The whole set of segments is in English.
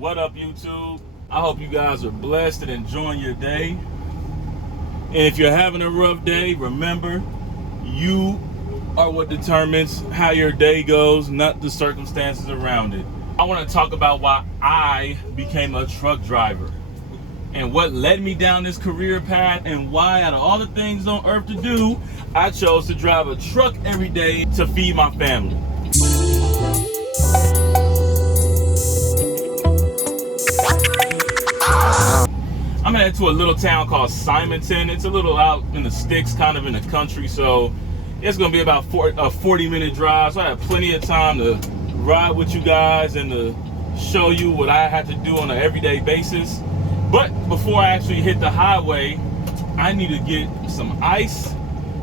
What up, YouTube? I hope you guys are blessed and enjoying your day. And if you're having a rough day, remember, you are what determines how your day goes, not the circumstances around it. I want to talk about why I became a truck driver and what led me down this career path, and why out of all the things on earth to do, I chose to drive a truck every day to feed my family. I'm headed to a little town called Simonton. It's a little out in the sticks, kind of in the country, so it's gonna be about a 40-minute drive, so I have plenty of time to ride with you guys and to show you what I have to do on an everyday basis. But before I actually hit the highway, I need to get some ice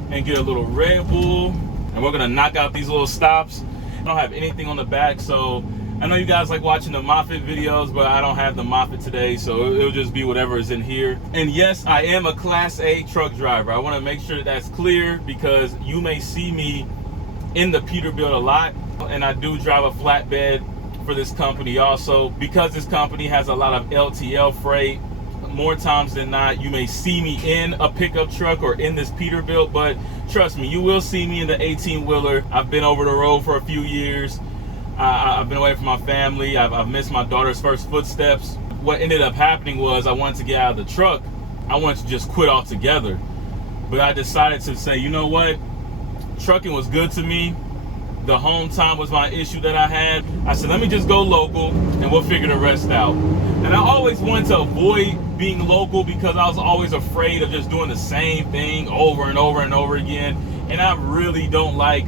and get a little Red Bull, and we're gonna knock out these little stops. I don't have anything on the back, so I know you guys like watching the Moffitt videos, but I don't have the Moffitt today, so it'll just be whatever is in here. And yes, I am a Class A truck driver. I want to make sure that that's clear, because you may see me in the Peterbilt a lot, and I do drive a flatbed for this company also. Because this company has a lot of LTL freight, more times than not, you may see me in a pickup truck or in this Peterbilt, but trust me, you will see me in the 18-wheeler. I've been over the road for a few years. I've been away from my family. I've missed my daughter's first footsteps. What ended up happening was I wanted to get out of the truck. I wanted to just quit altogether. But I decided to say, you know what? Trucking was good to me. The home time was my issue that I had. I said, let me just go local and we'll figure the rest out. And I always wanted to avoid being local because I was always afraid of just doing the same thing over and over and over again. And I really don't like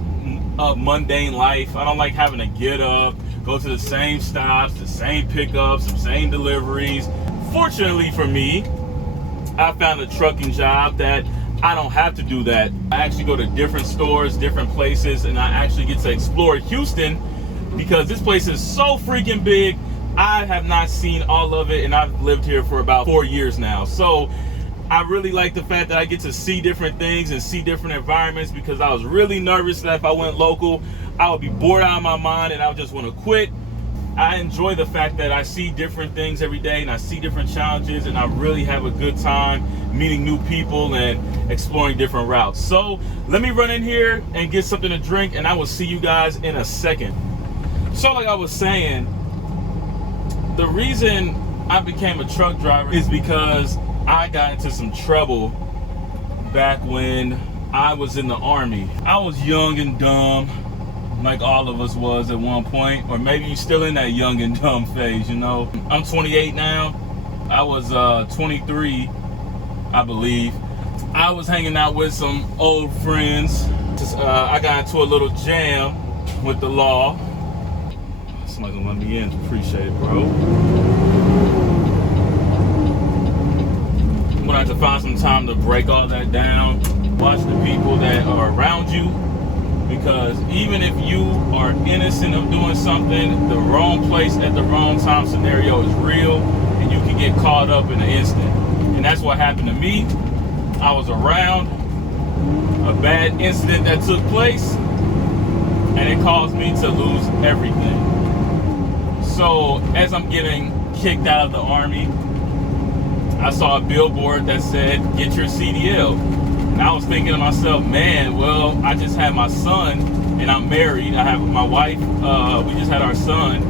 a mundane life. I don't like having to get up, go to the same stops, the same pickups, the same deliveries. Fortunately for me, I found a trucking job that I don't have to do that. I actually go to different stores, different places, and I actually get to explore Houston because this place is so freaking big. I have not seen all of it, and I've lived here for about 4 years now. So I really like the fact that I get to see different things and see different environments, because I was really nervous that if I went local, I would be bored out of my mind and I would just want to quit. I enjoy the fact that I see different things every day and I see different challenges, and I really have a good time meeting new people and exploring different routes. So let me run in here and get something to drink, and I will see you guys in a second. So like I was saying, the reason I became a truck driver is because I got into some trouble back when I was in the Army. I was young and dumb, like all of us was at one point, or maybe you're still in that young and dumb phase, you know. I'm 28 now. I was 23, I believe. I was hanging out with some old friends. I got into a little jam with the law. Somebody's gonna let me in. Appreciate it, bro. I'm gonna have to find some time to break all that down. Watch the people that are around you, because even if you are innocent of doing something, the wrong place at the wrong time scenario is real, and you can get caught up in an instant. And that's what happened to me. I was around a bad incident that took place, and it caused me to lose everything. So as I'm getting kicked out of the Army, I saw a billboard that said, get your CDL. And I was thinking to myself, man, well, I just had my son and I'm married. I have my wife, we just had our son,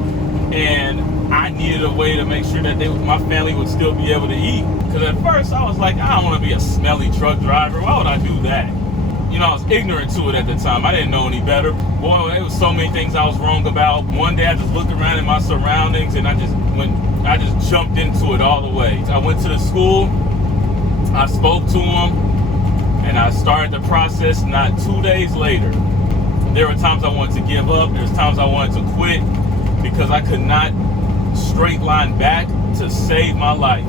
and I needed a way to make sure that my family would still be able to eat. Because at first I was like, I don't want to be a smelly truck driver. Why would I do that? You know, I was ignorant to it at the time. I didn't know any better. Boy, there was so many things I was wrong about. One day I just looked around at my surroundings and I just jumped into it all the way. I went to the school, I spoke to them, and I started the process. Not 2 days later, there were times I wanted to give up. There was times I wanted to quit because I could not straight line back to save my life.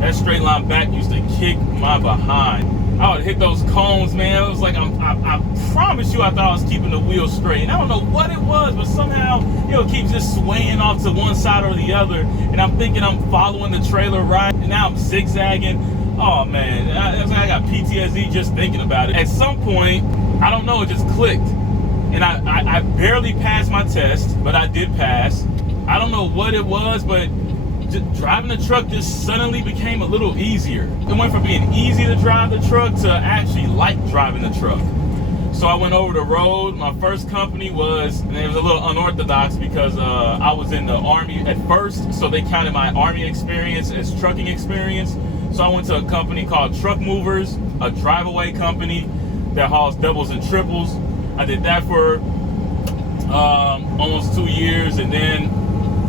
That straight line back used to kick my behind. I would hit those cones, man. It was like, I promise you, I thought I was keeping the wheel straight. And I don't know what it was, but somehow, it keeps just swaying off to one side or the other. And I'm thinking I'm following the trailer right. And now I'm zigzagging. Oh, man. I got PTSD just thinking about it. At some point, I don't know, it just clicked. And I barely passed my test, but I did pass. I don't know what it was, but driving the truck just suddenly became a little easier. It went from being easy to drive the truck to actually like driving the truck. So I went over the road. My first company was, and it was a little unorthodox because I was in the Army at first, so they counted my Army experience as trucking experience. So I went to a company called Truck Movers, a drive-away company that hauls doubles and triples. I did that for almost 2 years, and then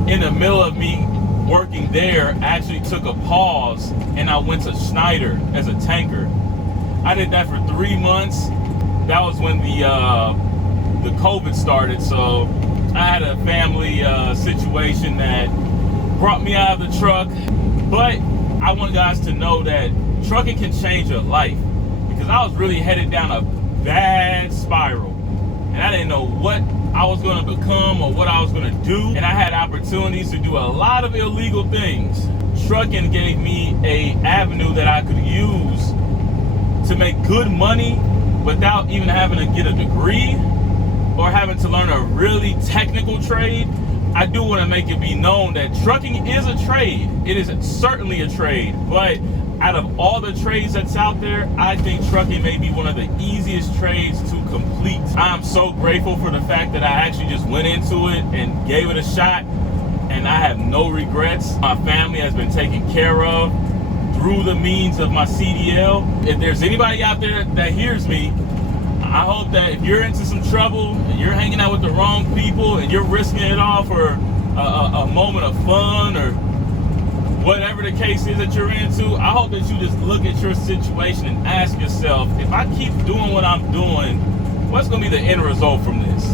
in the middle of me working there, I actually took a pause and I went to Schneider as a tanker. I did that for 3 months. That was when the COVID started, so I had a family situation that brought me out of the truck. But I want guys to know that trucking can change your life, because I was really headed down a bad spiral, and I didn't know what I was going to become or what I was going to do, and I had opportunities to do a lot of illegal things. Trucking gave me an avenue that I could use to make good money without even having to get a degree or having to learn a really technical trade. I do want to make it be known that trucking is a trade. It is certainly a trade, but out of all the trades that's out there, I think trucking may be one of the easiest trades to complete. I'm so grateful for the fact that I actually just went into it and gave it a shot, and I have no regrets. My family has been taken care of through the means of my CDL. If there's anybody out there that hears me, I hope that if you're into some trouble, and you're hanging out with the wrong people, and you're risking it all for a moment of fun or whatever the case is that you're into, I hope that you just look at your situation and ask yourself, if I keep doing what I'm doing, what's going to be the end result from this?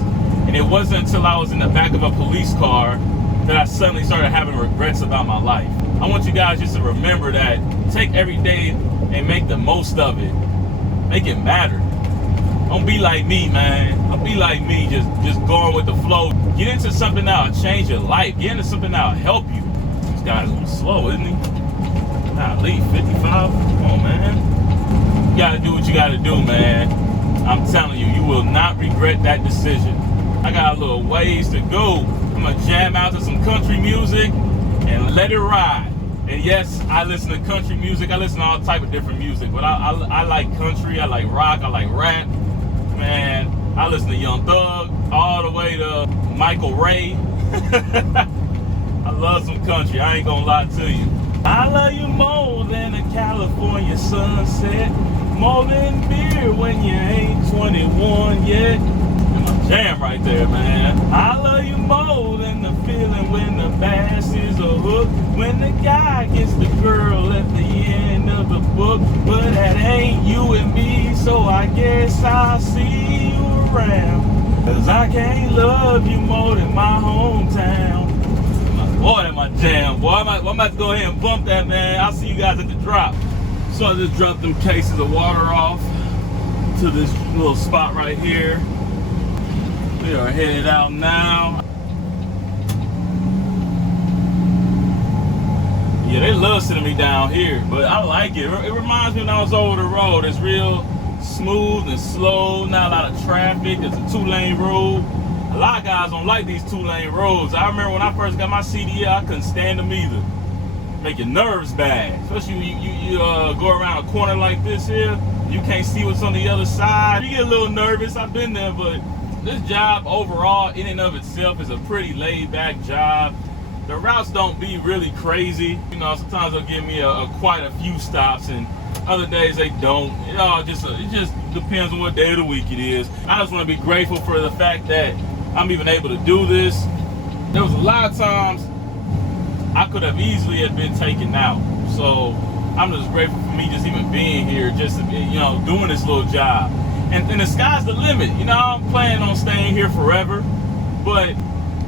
And it wasn't until I was in the back of a police car that I suddenly started having regrets about my life. I want you guys just to remember that. Take every day and make the most of it. Make it matter. Don't be like me, man. Don't be like me, just going with the flow. Get into something that'll change your life. Get into something that'll help you. This guy's a little slow, isn't he? Golly, 55? Come on, man. You gotta do what you gotta do, man. I'm telling you, you will not regret that decision. I got a little ways to go. I'm gonna jam out to some country music and let it ride. And yes, I listen to country music. I listen to all type of different music, but I like country, I like rock, I like rap. Man, I listen to Young Thug all the way to Michael Ray. I love some country, I ain't gonna lie to you. I love you more than a California sunset, more than beer when you ain't 21 yet. Jam right there, man. I love you more than the feeling when the bass is a hook, when the guy gets the girl at the end of the book. But that ain't you and me, so I guess I'll see you around, 'cause I can't love you more than my hometown. Boy, that my jam. Boy, I'm about to go ahead and bump that, man. I'll see you guys at the drop. So I just dropped them cases of water off to this little spot right here. We are headed out now. Yeah, they love sending me down here, but I like it. It reminds me when I was over the road. It's real smooth and slow, not a lot of traffic. It's a 2-lane road. A lot of guys don't like these 2-lane roads. I remember when I first got my CDL, I couldn't stand them either. Make your nerves bad, especially when you go around a corner like this here. You can't see what's on the other side. You get a little nervous. I've been there, but this job overall, in and of itself, is a pretty laid-back job. The routes don't be really crazy. You know, sometimes they'll give me quite a few stops, and other days they don't. You know, it just depends on what day of the week it is. I just want to be grateful for the fact that I'm even able to do this. There was a lot of times I could have easily have been taken out. So I'm just grateful for me just even being here, just to be, you know, doing this little job. And the sky's the limit. You know, I'm planning on staying here forever, but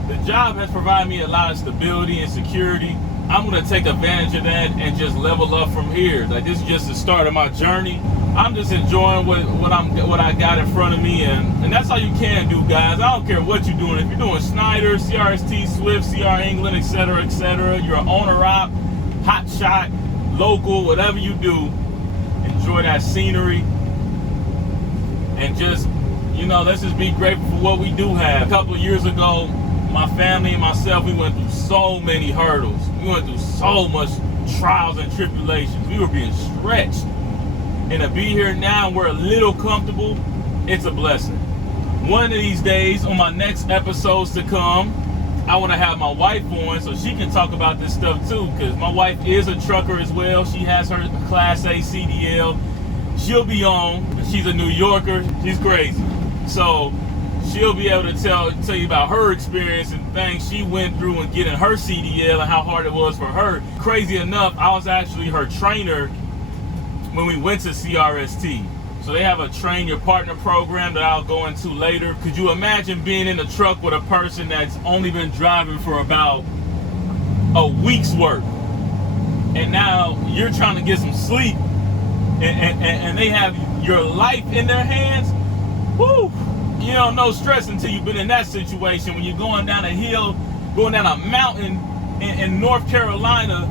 the job has provided me a lot of stability and security. I'm gonna take advantage of that and just level up from here. Like, this is just the start of my journey. I'm just enjoying what I got in front of me, and that's all you can do, guys. I don't care what you're doing. If you're doing Schneider, CRST, Swift, CR England, etc., you're an owner op, hot shot, local, whatever you do, enjoy that scenery. And just, you know, let's just be grateful for what we do have. A couple of years ago, my family and myself, we went through so many hurdles. We went through so much trials and tribulations. We were being stretched. And to be here now, we're a little comfortable. It's a blessing. One of these days, on my next episodes to come, I want to have my wife on so she can talk about this stuff too, because my wife is a trucker as well. She has her Class A CDL. She'll be on. She's a New Yorker. She's crazy. So she'll be able to tell you about her experience and things she went through in getting her CDL and how hard it was for her. Crazy enough, I was actually her trainer when we went to CRST. So they have a train your partner program that I'll go into later. Could you imagine being in a truck with a person that's only been driving for about a week's work, and now you're trying to get some sleep, and they have your life in their hands? Woo! You don't know stress until you've been in that situation. When you're going down a hill, going down a mountain in North Carolina,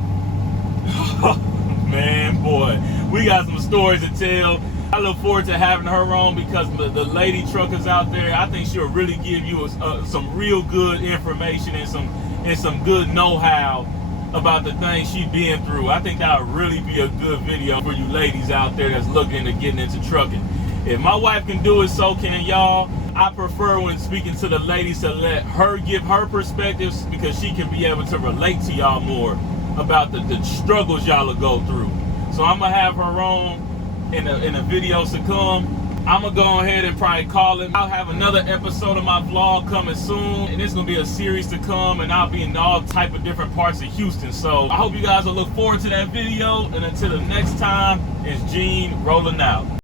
man, boy, we got some stories to tell. I look forward to having her on because the lady truckers out there, I think she'll really give you some real good information and some good know-how about the things she's been through. I think that'll really be a good video for you ladies out there that's looking at getting into trucking. If my wife can do it, so can y'all. I prefer when speaking to the ladies to let her give her perspectives because she can be able to relate to y'all more about the struggles y'all will go through. So I'm gonna have her on in the videos to come. I'm gonna go ahead and probably call it. I'll have another episode of my vlog coming soon, and it's gonna be a series to come, and I'll be in all type of different parts of Houston. So I hope you guys will look forward to that video, and until the next time, it's Gene rolling out.